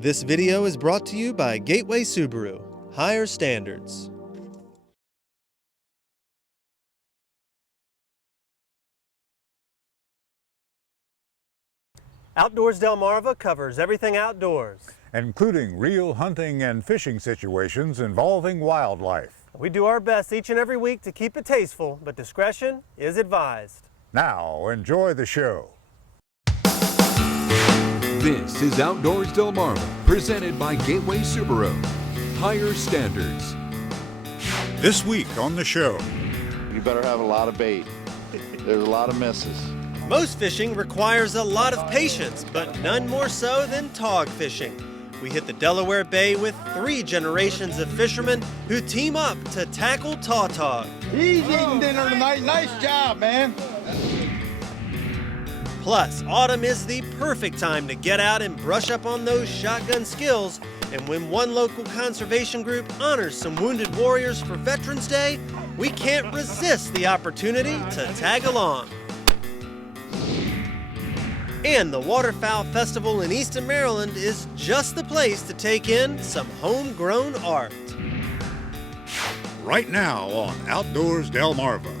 This video is brought to you by Gateway Subaru. Higher standards. Outdoors Delmarva covers everything outdoors, including real hunting and fishing situations involving wildlife. we do our best each and every week to keep it tasteful, but discretion is advised. Now, enjoy the show. This is Outdoors Delmarva, presented by Gateway Subaru. Higher standards. This week on the show. You better have a lot of bait. There's a lot of misses. Most fishing requires a lot of patience, but none more so than tog fishing. We hit the Delaware Bay with 3 generations of fishermen who team up to tackle tautog. He's eating dinner tonight. Nice job, man. Plus, autumn is the perfect time to get out and brush up on those shotgun skills. And when one local conservation group honors some wounded warriors for Veterans Day, we can't resist the opportunity to tag along. And the Waterfowl Festival in Easton, Maryland is just the place to take in some homegrown art. Right now on Outdoors Delmarva.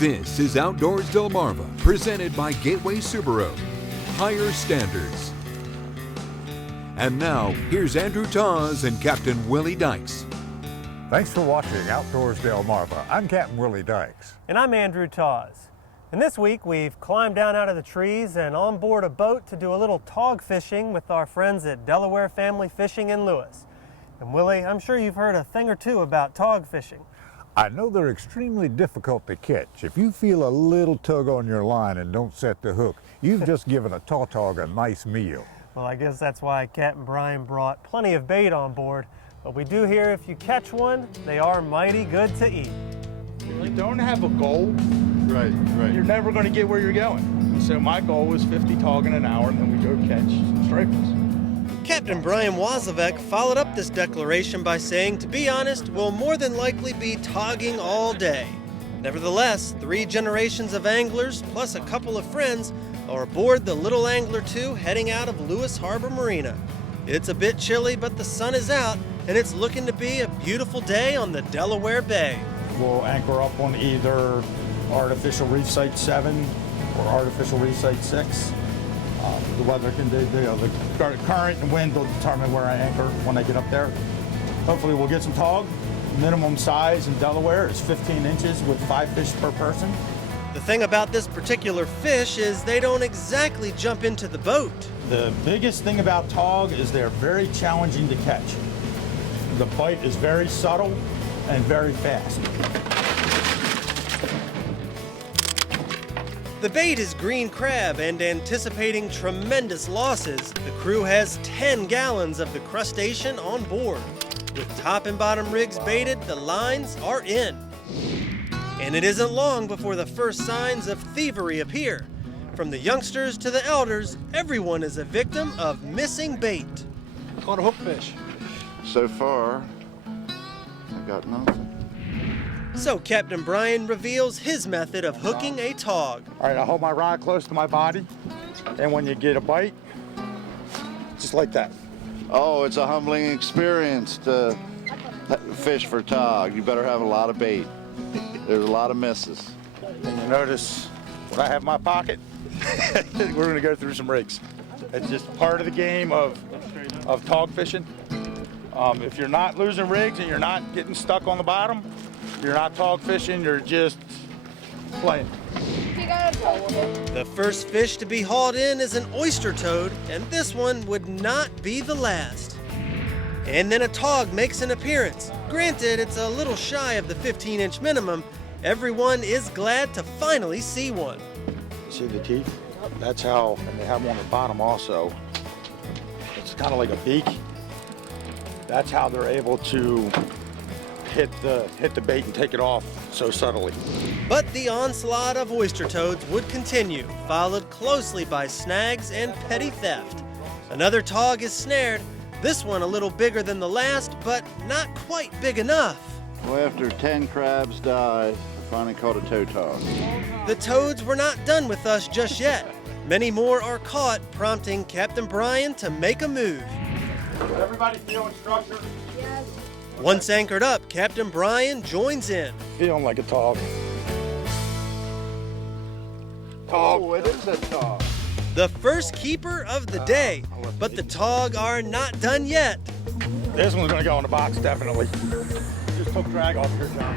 This is Outdoors Delmarva, presented by Gateway Subaru. Higher standards. And now, here's Andrew Taz and Captain Willie Dykes. Thanks for watching Outdoors Delmarva. I'm Captain Willie Dykes. And I'm Andrew Taz. And this week we've climbed down out of the trees and on board a boat to do a little tog fishing with our friends at Delaware Family Fishing in Lewis. And Willie, I'm sure you've heard a thing or two about tog fishing. I know they're extremely difficult to catch. If you feel a little tug on your line and don't set the hook, you've just given a tautog a nice meal. Well, I guess that's why Captain Brian brought plenty of bait on board. But we do hear if you catch one, they are mighty good to eat. If you don't have a goal, right, you're never going to get where you're going. So my goal was 50 tog in an hour, and then we go catch some stripers. Captain Brian Wazovek followed up this declaration by saying, to be honest, we'll more than likely be togging all day. Nevertheless, 3 generations of anglers, plus a couple of friends, are aboard the Little Angler 2 heading out of Lewis Harbor Marina. It's a bit chilly, but the sun is out, and it's looking to be a beautiful day on the Delaware Bay. We'll anchor up on either artificial reef site 7 or artificial reef site 6. The weather can do, the current and wind will determine where I anchor when I get up there. Hopefully we'll get some tog. Minimum size in Delaware is 15 inches with 5 fish per person. The thing about this particular fish is they don't exactly jump into the boat. The biggest thing about tog is they're very challenging to catch. The bite is very subtle and very fast. The bait is green crab, and anticipating tremendous losses, the crew has 10 gallons of the crustacean on board. With top and bottom rigs baited, the lines are in. And it isn't long before the first signs of thievery appear. From the youngsters to the elders, everyone is a victim of missing bait. Caught a hookfish. So far, I got nothing. So Captain Brian reveals his method of hooking a tog. All right, I hold my rod close to my body, and when you get a bite, just like that. Oh, it's a humbling experience to fish for tog. You better have a lot of bait. There's a lot of misses. And you notice what I have in my pocket? We're going to go through some rigs. It's just part of the game of tog fishing. If you're not losing rigs and you're not getting stuck on the bottom, you're not tog fishing, you're just playing. The first fish to be hauled in is an oyster toad, and this one would not be the last. And then a tog makes an appearance. Granted, it's a little shy of the 15-inch minimum. Everyone is glad to finally see one. See the teeth? That's how, and they have them on the bottom also. It's kind of like a beak. That's how they're able to hit the bait and take it off so subtly. But the onslaught of oyster toads would continue, followed closely by snags and petty theft. Another tog is snared. This one a little bigger than the last, but not quite big enough. Well, after 10 crabs died, I finally caught a toe tog. The toads were not done with us just yet. Many more are caught, prompting Captain Brian to make a move. Everybody feeling structured? Yes. Once anchored up, Captain Brian joins in. Feeling like a tog. Oh, it is a tog. The first keeper of the day, but the tog are not done yet. This one's gonna go in the box, definitely. Just took drag off here, John.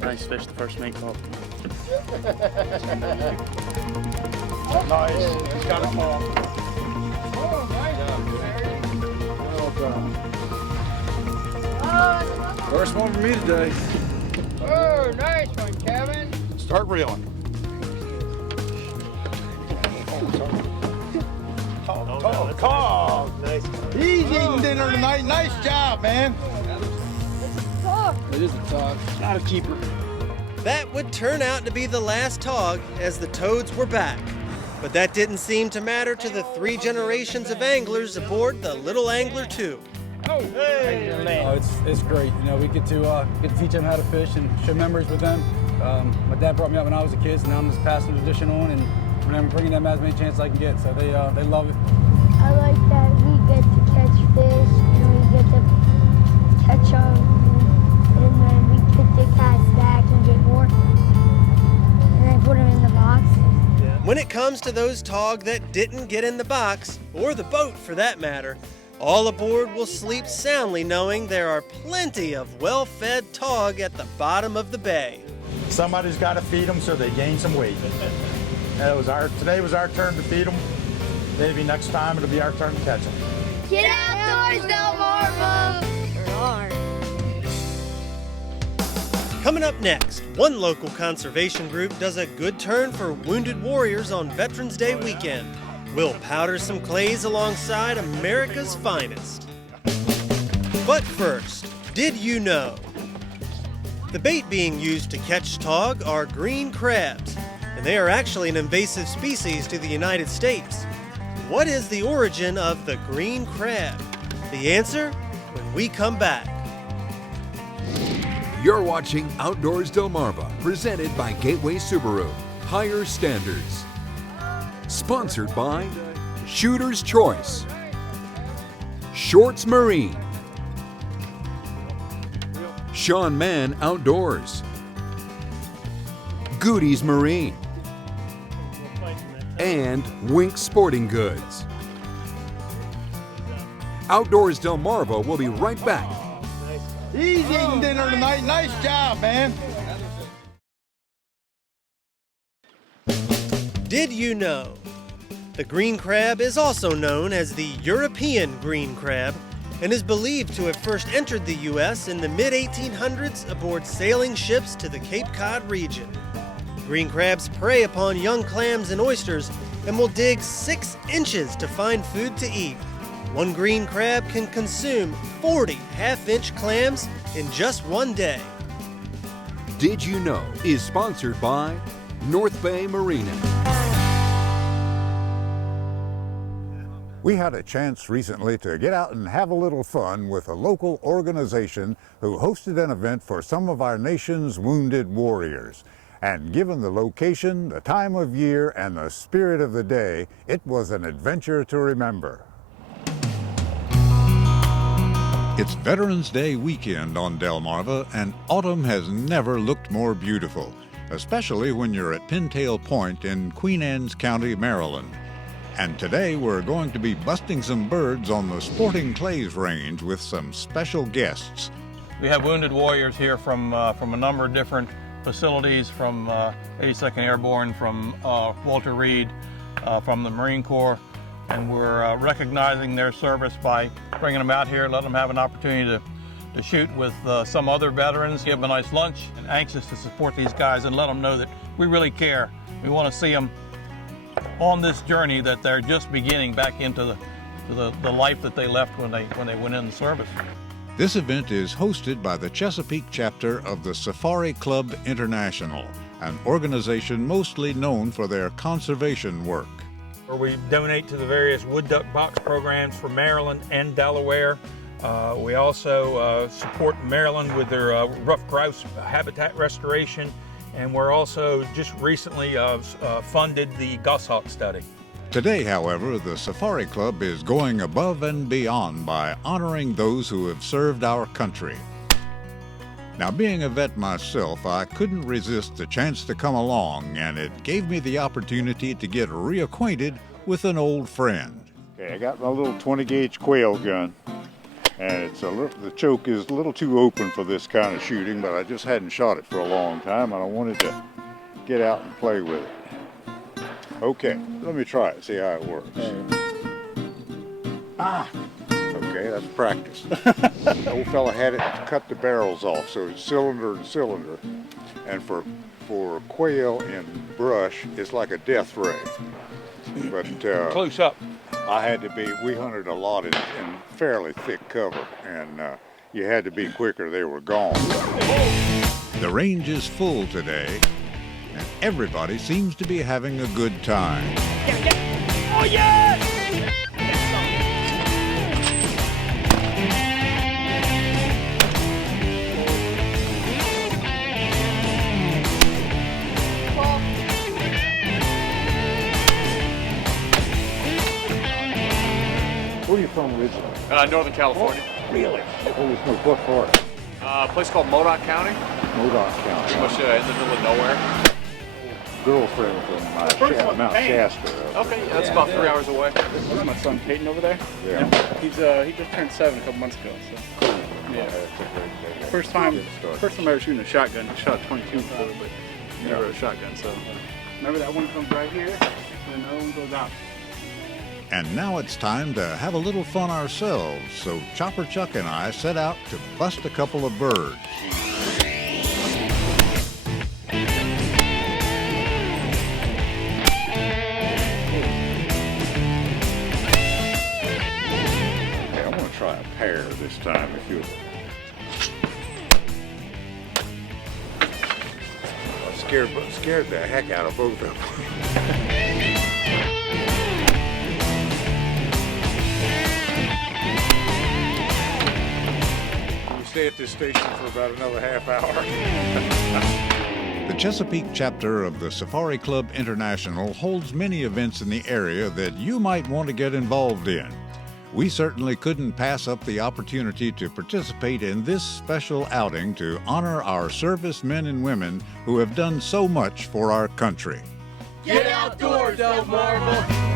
Nice fish, the first mate caught. Nice. It's got a tog. First one for me today. Oh, nice one, Kevin. Start reeling. Tog. Nice. He's eating dinner tonight. Nice job, man. It is a tog. Not a keeper. That would turn out to be the last tog, as the toads were back. But that didn't seem to matter to the 3 generations of anglers aboard the Little Angler 2. It's great. You know, we get to teach them how to fish and share memories with them. My dad brought me up when I was a kid, so now I'm just passing the tradition on, and I'm bringing them as many chances I can get. So they love it. I like that we get to catch fish and we get to catch them, and then we get to cast back and get more, and then put them in the box. When it comes to those tog that didn't get in the box, or the boat for that matter, all aboard will sleep soundly knowing there are plenty of well-fed tog at the bottom of the bay. Somebody's got to feed them so they gain some weight. Today was our turn to feed them. Maybe next time it'll be our turn to catch them. Get outdoors, Delmarva! Coming up next, one local conservation group does a good turn for wounded warriors on Veterans Day weekend. We'll powder some clays alongside America's finest. But first, did you know? The bait being used to catch tog are green crabs, and they are actually an invasive species to the United States. What is the origin of the green crab? The answer when we come back. You're watching Outdoors Delmarva, presented by Gateway Subaru. Higher standards. Sponsored by Shooter's Choice, Shorts Marine, Sean Mann Outdoors, Goody's Marine, and Wink Sporting Goods. Outdoors Delmarva will be right back. He's eating dinner tonight. Nice job, man. Did you know? The green crab is also known as the European green crab and is believed to have first entered the U.S. in the mid-1800s aboard sailing ships to the Cape Cod region. Green crabs prey upon young clams and oysters and will dig 6 inches to find food to eat. One green crab can consume 40 half-inch clams in just one day. Did You Know is sponsored by North Bay Marina. We had a chance recently to get out and have a little fun with a local organization who hosted an event for some of our nation's wounded warriors. And given the location, the time of year, and the spirit of the day, it was an adventure to remember. It's Veterans Day weekend on Delmarva, and autumn has never looked more beautiful, especially when you're at Pintail Point in Queen Anne's County, Maryland. And today we're going to be busting some birds on the Sporting Clays range with some special guests. We have wounded warriors here from a number of different facilities, from 82nd Airborne, from Walter Reed, from the Marine Corps, and we're recognizing their service by bringing them out here, letting them have an opportunity to shoot with some other veterans, give them a nice lunch, and anxious to support these guys and let them know that we really care. We want to see them on this journey that they're just beginning back into the life that they left when they went in the service. This event is hosted by the Chesapeake chapter of the Safari Club International, an organization mostly known for their conservation work. Where we donate to the various wood duck box programs for Maryland and Delaware. We also support Maryland with their rough grouse habitat restoration, and we're also just recently funded the goshawk study. Today, however, the Safari Club is going above and beyond by honoring those who have served our country. Now, being a vet myself, I couldn't resist the chance to come along, and it gave me the opportunity to get reacquainted with an old friend. Okay, I got my little 20-gauge quail gun, and the choke is a little too open for this kind of shooting, but I just hadn't shot it for a long time, and I wanted to get out and play with it. Okay, let me try it, see how it works. Okay, that's practice. The old fella had it cut the barrels off, so it's cylinder and cylinder. And for quail in brush, it's like a death ray. But Close up. we hunted a lot in fairly thick cover, and you had to be quicker, they were gone. The range is full today, and everybody seems to be having a good time. Oh, yeah! Where are you from originally? Northern California. Really? What part? A place called Modoc County. Modoc County. Pretty much in the middle of nowhere. Girlfriend from Mount Shasta. Okay, that's about 3 hours away. This is my son Peyton over there. Yeah. He just turned 7 a couple months ago. So. Yeah. That's a great day. First time I ever shooting a shotgun. I shot 22 before, but never a shotgun. So remember that one comes right here, and the other one goes out. And now it's time to have a little fun ourselves, so Chopper Chuck and I set out to bust a couple of birds. Okay, I'm going to try a pair this time, if you I scared the heck out of both of them. Stay at this station for about another half hour. The Chesapeake chapter of the Safari Club International holds many events in the area that you might want to get involved in. We certainly couldn't pass up the opportunity to participate in this special outing to honor our servicemen and women who have done so much for our country. Get outdoors, Delmarva!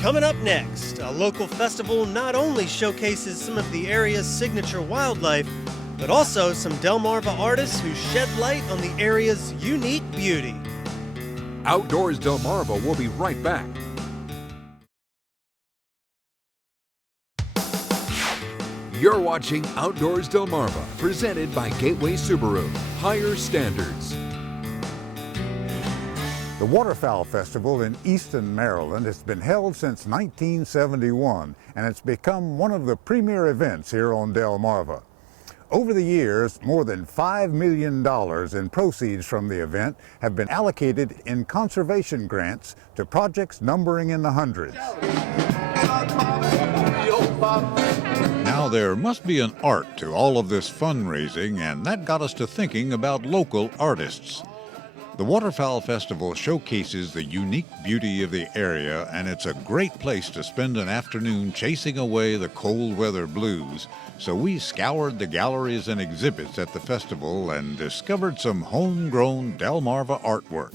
Coming up next, a local festival not only showcases some of the area's signature wildlife, but also some Delmarva artists who shed light on the area's unique beauty. Outdoors Delmarva will be right back. You're watching Outdoors Delmarva, presented by Gateway Subaru. Higher standards. The Waterfowl Festival in Easton, Maryland has been held since 1971, and it's become one of the premier events here on Delmarva. Over the years, more than $5 million in proceeds from the event have been allocated in conservation grants to projects numbering in the hundreds. Now, there must be an art to all of this fundraising, and that got us to thinking about local artists. The Waterfowl Festival showcases the unique beauty of the area, and it's a great place to spend an afternoon chasing away the cold weather blues. So we scoured the galleries and exhibits at the festival and discovered some homegrown Delmarva artwork.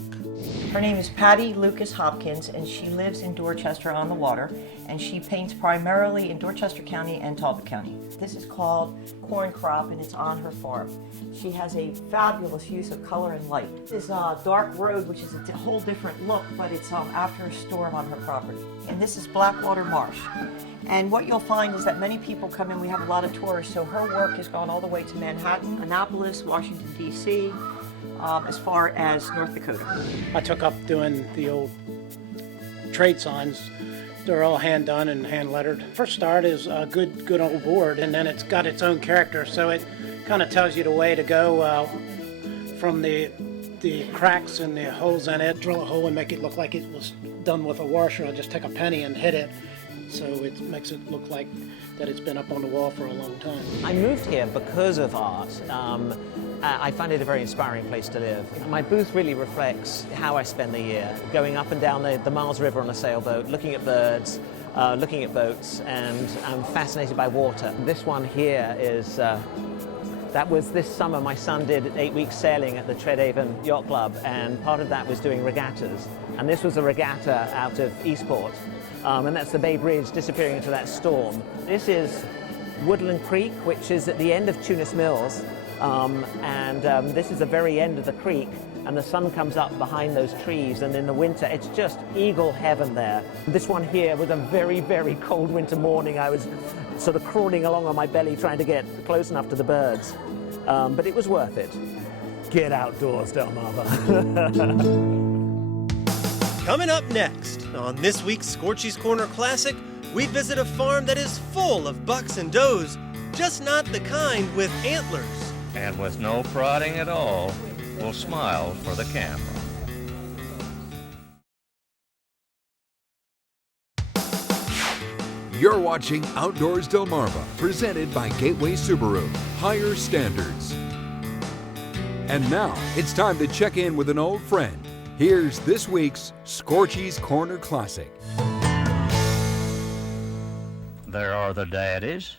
Her name is Patty Lucas Hopkins, and she lives in Dorchester on the water, and she paints primarily in Dorchester County and Talbot County. This is called Corn Crop, and it's on her farm. She has a fabulous use of color and light. This is Dark Road, which is a whole different look, but it's after a storm on her property. And this is Blackwater Marsh. And what you'll find is that many people come in. We have a lot of tourists, so her work has gone all the way to Manhattan, Annapolis, Washington, D.C., as far as North Dakota. I took up doing the old trade signs. They're all hand done and hand lettered. First start is a good old board, and then it's got its own character, so it kind of tells you the way to go from the cracks and the holes in it, drill a hole and make it look like it was done with a washer. I'll just take a penny and hit it, so it makes it look like that it's been up on the wall for a long time. I moved here because of art. I find it a very inspiring place to live. My booth really reflects how I spend the year, going up and down the Miles River on a sailboat, looking at birds, looking at boats, and I'm fascinated by water. This one here is, that was this summer my son did 8 weeks sailing at the Tredehaven Yacht Club, and part of that was doing regattas. And this was a regatta out of Eastport, and that's the Bay Bridge disappearing into that storm. This is Woodland Creek, which is at the end of Tunis Mills. This is the very end of the creek, and the sun comes up behind those trees, and in the winter it's just eagle heaven there. This one here was a very, very cold winter morning. I was sort of crawling along on my belly trying to get close enough to the birds, but it was worth it. Get outdoors, Delmarva. Coming up next on this week's Scorchy's Corner Classic, we visit a farm that is full of bucks and does, just not the kind with antlers. And with no prodding at all, will smile for the camera. You're watching Outdoors Delmarva, presented by Gateway Subaru. Higher standards. And now, it's time to check in with an old friend. Here's this week's Scorchy's Corner Classic. There are the daddies,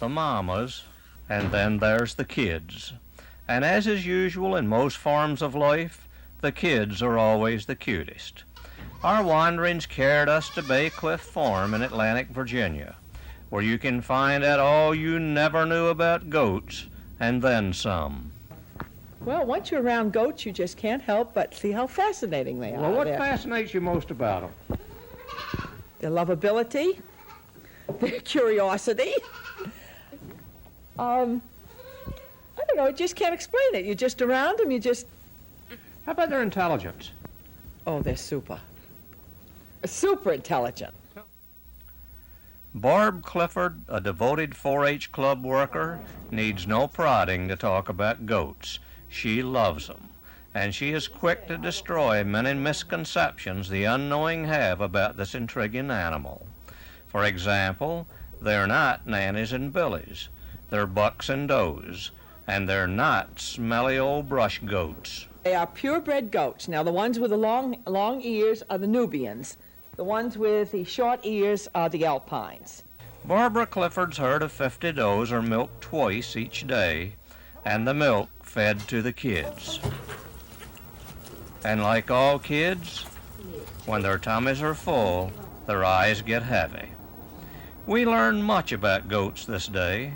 the mamas, and then there's the kids. And as is usual in most forms of life, the kids are always the cutest. Our wanderings carried us to Bay Cliff Farm in Atlantic, Virginia, where you can find out all you never knew about goats, and then some. Well, once you're around goats, you just can't help but see how fascinating they are. Well, what fascinates you most about them? Their lovability, their curiosity. I don't know, you just can't explain it. You're just around them, you just... How about their intelligence? Oh, they're super. Super intelligent. Barb Clifford, a devoted 4-H club worker, needs no prodding to talk about goats. She loves them, and she is quick to destroy many misconceptions the unknowing have about this intriguing animal. For example, they're not nannies and billies. They're bucks and does, and they're not smelly old brush goats. They are purebred goats. Now, the ones with the long ears are the Nubians. The ones with the short ears are the Alpines. Barbara Clifford's herd of 50 does are milked twice each day, and the milk fed to the kids. And like all kids, when their tummies are full, their eyes get heavy. We learned much about goats this day.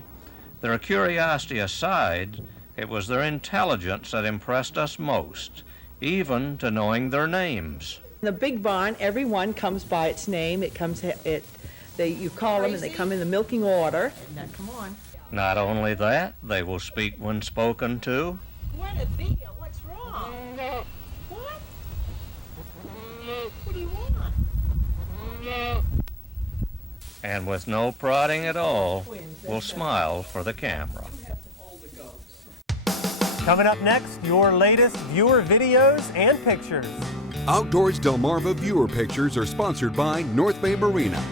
Their curiosity aside, it was their intelligence that impressed us most, even to knowing their names. In the big barn, every one comes by its name. You call them and they come in the milking order. Now, come on. Not only that, they will speak when spoken to. What a deal, what's wrong? What? What do you want? And with no prodding at all, will smile for the camera. Coming up next, your latest viewer videos and pictures. Outdoors Delmarva viewer pictures are sponsored by North Bay Marina.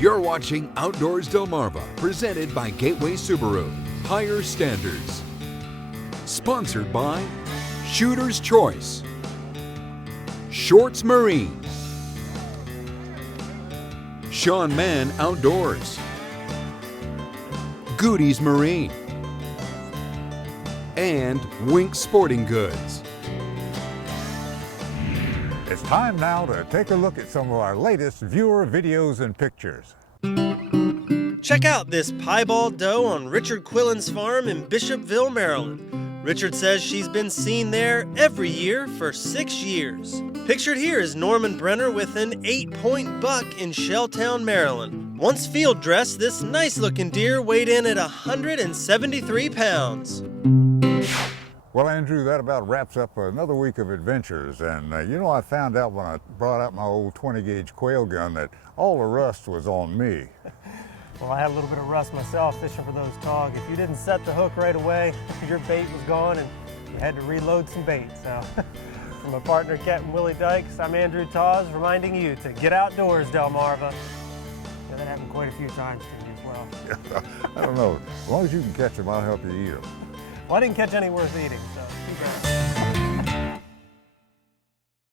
You're watching Outdoors Delmarva, presented by Gateway Subaru. Higher standards. Sponsored by Shooter's Choice, Shorts Marine, Sean Mann Outdoors, Goody's Marine, and Wink Sporting Goods. It's time now to take a look at some of our latest viewer videos and pictures. Check out this piebald doe on Richard Quillen's farm in Bishopville, Maryland. Richard says she's been seen there every year for 6 years. Pictured here is Norman Brenner with an 8-point buck in Shelltown, Maryland. Once field dressed, this nice-looking deer weighed in at 173 pounds. Well, Andrew, that about wraps up another week of adventures. And I found out when I brought out my old 20-gauge quail gun that all the rust was on me. Well, I had a little bit of rust myself fishing for those tog. If you didn't set the hook right away, your bait was gone and you had to reload some bait. So, from my partner Captain Willie Dykes, I'm Andrew Tawes, reminding you to get outdoors, Delmarva. Yeah, that happened quite a few times to me as well. I don't know. As long as you can catch them, I'll help you eat them. Well, I didn't catch any worth eating, so too bad.